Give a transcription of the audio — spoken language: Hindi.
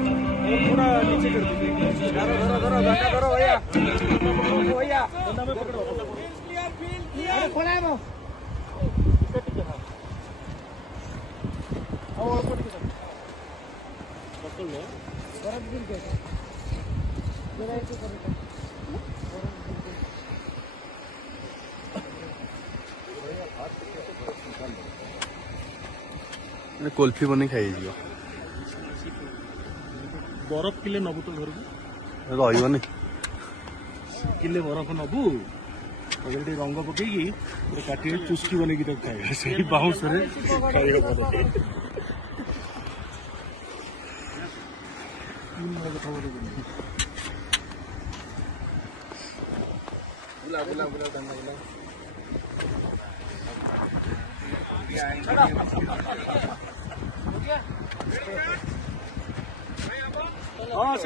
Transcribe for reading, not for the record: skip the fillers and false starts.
नीचे कर दीजिए। धरो भैया भैया पकड़ो खोला है वो कुल्फी बनी खाई बरफ किले नबु तो घर को रही किले बरफ नबु रंग पकई काटी चुस्की बन की खाए बाउंस हाँ